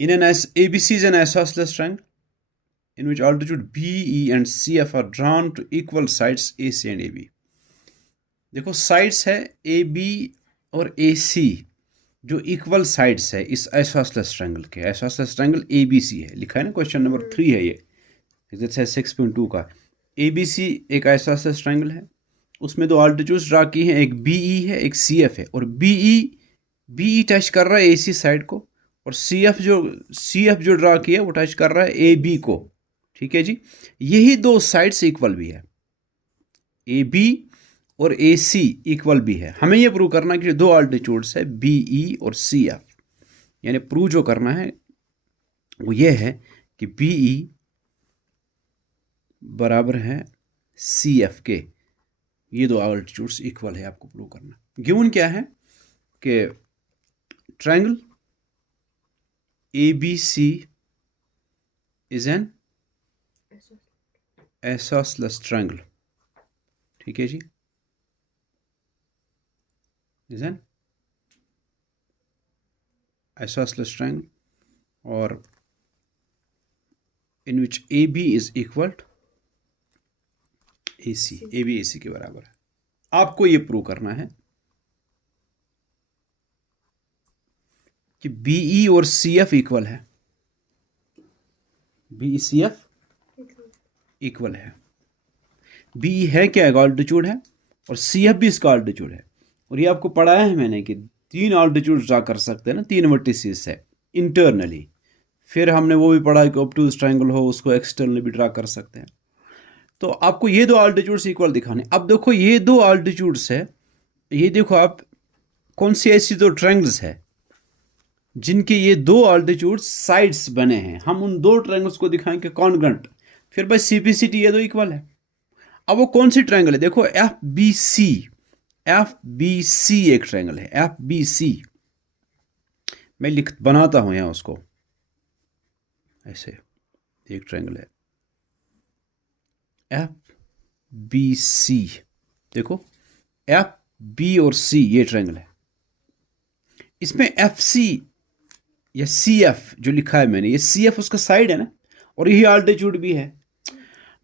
ABC is an isosceles triangle in which altitude BE and CF are drawn to equal sides AC and AB. देखो sides है AB और AC जो equal sides है इस isosceles triangle के। Isosceles triangle ABC है, लिखा है ना, क्वेश्चन नंबर 3 है ये एक्सरसाइज 6.2 का। ABC एक आइसोसेलेस ट्रायंगल है, उसमें दो आल्टीट्यूड्स ड्रा की हैं, एक BE है एक CF है, और BE टच कर रहा है AC साइड को, और CF जो ड्रा किया वो टच कर रहा है AB को। ठीक है जी, यही दो साइड्स इक्वल भी है, AB और AC इक्वल भी है। हमें यह प्रूव करना कि जो दो आल्टीट्यूड्स है BE और CF, यानी प्रूव जो करना है वो ये है कि BE बराबर है CF के, ये दो आल्टीट्यूड्स इक्वल है, आपको प्रूव करना। गिवन क्या है कि triangle ABC is an isosceles triangle. ठीक है जी, इज एन आइसोसेलेस ट्रायंगल और in which AB is equal to AC, AB AC के बराबर है। आपको ये प्रूव करना है कि BE और CF इक्वल है, BE CF इक्वल है। BE है क्या, एक आल्टीट्यूड है, और CF भी इसका आल्टीट्यूड है। और ये आपको पढ़ाया है मैंने कि तीन आल्टीट्यूड ड्रा कर सकते हैं ना, तीन वर्टिसेस है इंटरनली। फिर हमने वो भी पढ़ा कि ऑब्टूज ट्रायंगल हो उसको एक्सटर्नली भी ड्रा कर सकते हैं। तो आपको ये दो आल्टीट्यूड्स इक्वल दिखाने। अब देखो ये दो आल्टीट्यूड्स है, ये देखो आप कौन सी ऐसी दो ट्रायंगल्स है जिनके ये दो आल्टीट्यूड साइड्स बने हैं। हम उन दो ट्रायंगल्स को दिखाएंगे कॉन्ग्रुएंट, फिर भाई CPCT ये दो इक्वल है। अब वो कौन सी ट्रायंगल है, देखो FBC एक ट्रायंगल है, FBC। मैं बनाता हूं यहां उसको ऐसे, एक ट्रायंगल है FBC। देखो FB और C ये ट्रायंगल है, इसमें FC या CF जो लिखा है मैंने, ये CF उसका साइड है ना, और यही आल्टीट्यूड भी है।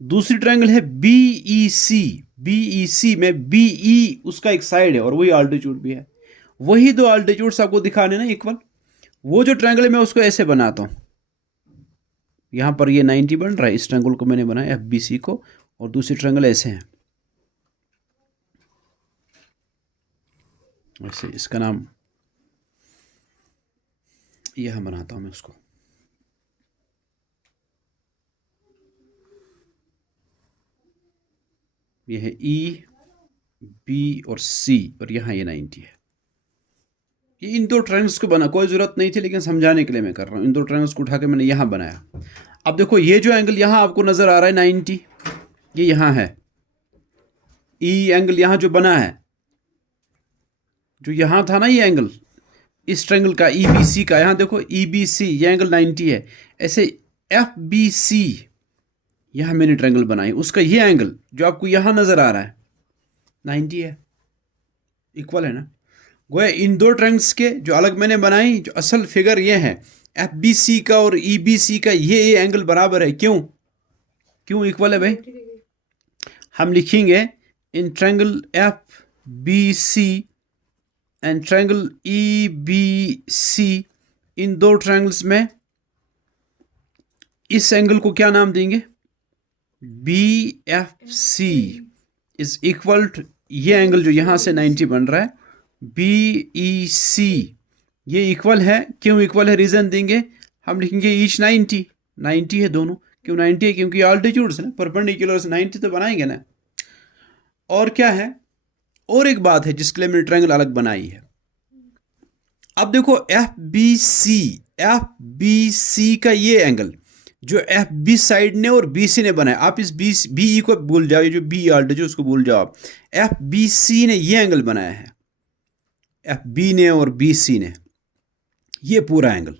दूसरी ट्रायंगल है BEC में BE उसका एक साइड है और वही आल्टीट्यूड भी है। वही दो आल्टीट्यूड्स आपको दिखाने ना इक्वल। वो जो ट्रायंगल है मैं उसको ऐसे बनाता हूं, यहां पर ये 90 बन रहा है, इस ट्रायंगल को मैंने बनाया FBC को, और दूसरी ट्रायंगल ऐसे है, वैसे इसका नाम यहां बनाता हूं मैं उसको। ये है E, B और C, और यहां ये 90 है। ये इन दो ट्रायंगल्स को बना, कोई जरूरत नहीं थी लेकिन समझाने के लिए मैं कर रहा हूं। इन दो ट्रायंगल्स को उठा के मैंने यहां बनाया। अब देखो ये जो एंगल यहां आपको नजर आ रहा है 90, ये यहां है। E एंगल यहां जो बना है, जो यहां था ना ये एंगल इस ट्रायंगल का EBC का, यहां देखो EBC ये एंगल 90 है। ऐसे FBC यहां मैंने ट्रायंगल बनाई, उसका ये एंगल जो आपको यहां नजर आ रहा है 90 है, इक्वल है ना। गोया इन दो ट्रायंगल्स के जो अलग मैंने बनाई, जो असल फिगर ये है FBC का और EBC का, ये एंगल बराबर है। क्यों इक्वल है भाई? हम लिखेंगे in triangle FBC and triangle EBC, इन दो ट्रायंगल्स में इस एंगल को क्या नाम देंगे, BFC इज इक्वल टू ये एंगल जो यहां से 90 बन रहा है BEC, ये इक्वल है। क्यों इक्वल है, रीजन देंगे, हम लिखेंगे ईच 90 है दोनों। क्यों 90 है, क्योंकि आल्टीट्यूड्स है ना, परपेंडिकुलर से 90 तो बनाएंगे ना। और क्या है, और एक बात है जिसके लिए मैंने ट्रायंगल अलग बनाई है। अब देखो FBC का ये एंगल जो FB साइड ने और BC ने बनाया, आप इस BE को भूल जाओ, ये जो B आल्टीट्यूड उसको भूल जाओ आप। FBC ने ये एंगल बनाया है, FB ने और BC ने ये पूरा एंगल,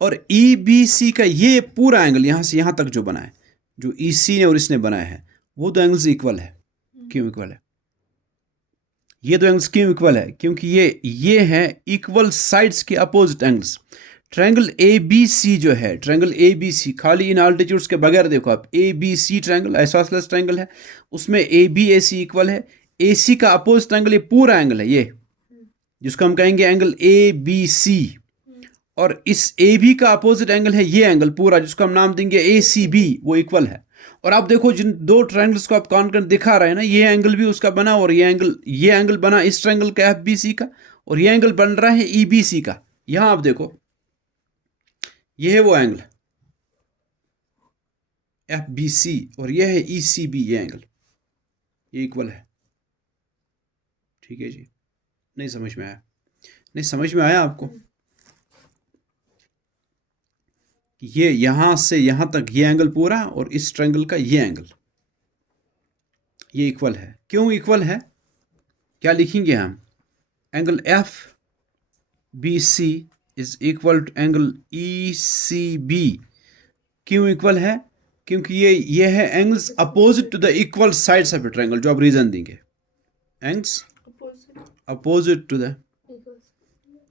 और EBC का ये पूरा एंगल यहां से यहां तक जो बना है, जो EC ने और इसने बनाया है, वो दो एंगल्स इक्वल है। क्यों इक्वल है, ये दो एंगल्स क्यों इक्वल है, क्योंकि ये है इक्वल साइड्स के opposite angles. Triangle A B C जो है, ट्रायंगल ए बी सी, खाली इन आल्टीट्यूड्स के बगैर देखो आप, A B C triangle isosceles triangle है, उसमें A B A C equal है, ए सी का अपोजिट ट्रायंगल ये पूरा एंगल है, ये जिसको हम कहेंगे एंगल ए बी सी, और इस ए बी का अपोजिट एंगल है ये एंगल पूरा, जिसको हम नाम देंगे ए सी बी, वो इक्वल है। और आप देखो जिन दो ट्रायंगल्स को आप कॉन्करेंट दिखा रहे हैं ना, ये एंगल भी उसका बना और ये एंगल बना इस ट्रायंगल का एफ बी सी का, और ये एंगल बन रहा है ई बी सी का। यहां आप देखो, ये है वो एंगल एफ बी सी और ये है ई सी बी, ये एंगल, ये इक्वल है। ठीक है जी, नहीं समझ में आया? नहीं समझ में आया आपको? ये यहां से यहां तक ये एंगल पूरा और इस ट्रायंगल का ये एंगल, ये इक्वल है। क्यों इक्वल है? क्या लिखेंगे हम? Angle F B C is equal to angle E C B. क्यों इक्वल है? क्योंकि ये है angles opposite to the equal sides of a triangle, जो आप रीजन देंगे, angles opposite to the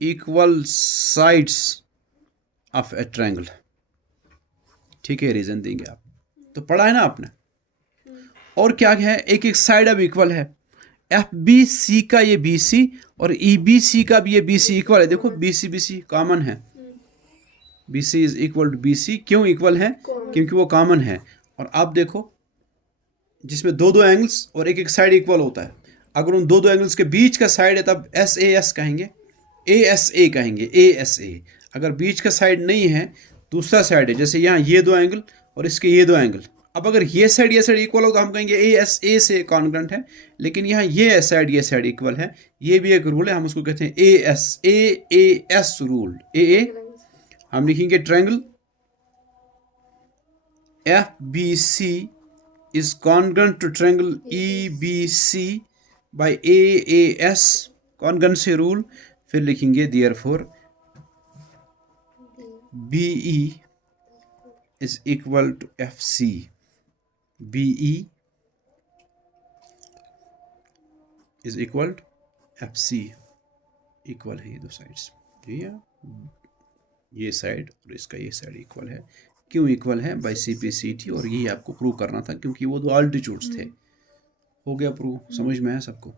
equal sides of a triangle. ठीक है, रीजन देंगे आप, तो पढ़ा है ना आपने। और क्या है, एक एक साइड अब इक्वल है, एफ बी सी का ये बी सी और ई बी सी का भी ये बी सी इक्वल है। देखो बी सी कॉमन है, B C is equal to B C. क्यों इक्वल है? क्योंकि वो कॉमन है। और आप देखो, जिसमें दो दो एंगल्स और एक एक साइड इक्वल होता है, अगर उन दो दो एंगल्स के बीच का साइड है तब एस ए एस कहेंगे, ए एस ए कहेंगे, ए एस ए। अगर बीच का साइड नहीं है, दूसरा साइड है, जैसे यहाँ ये दो एंगल और इसके ये दो एंगल, अब अगर ये साइड इक्वल हो तो हम कहेंगे ए एस ए से कॉन्ग्रुएंट है। लेकिन यहाँ ये साइड इक्वल है, ये भी एक रूल है, हम उसको कहते हैं ए एस रूल। ए हम लिखेंगे triangle F B C is congruent to triangle E B C by A S, congruency rule. फिर लिखेंगे therefore BE is equal to FC। BE is equal to FC, equal है ये दो sides, ये side और इसका ये साइड इक्वल है। क्यों इक्वल है? By CPCT। और यही आपको प्रूव करना था, क्योंकि वो दो आल्टीट्यूड्स थे। हो गया प्रूव, समझ में आया सबको?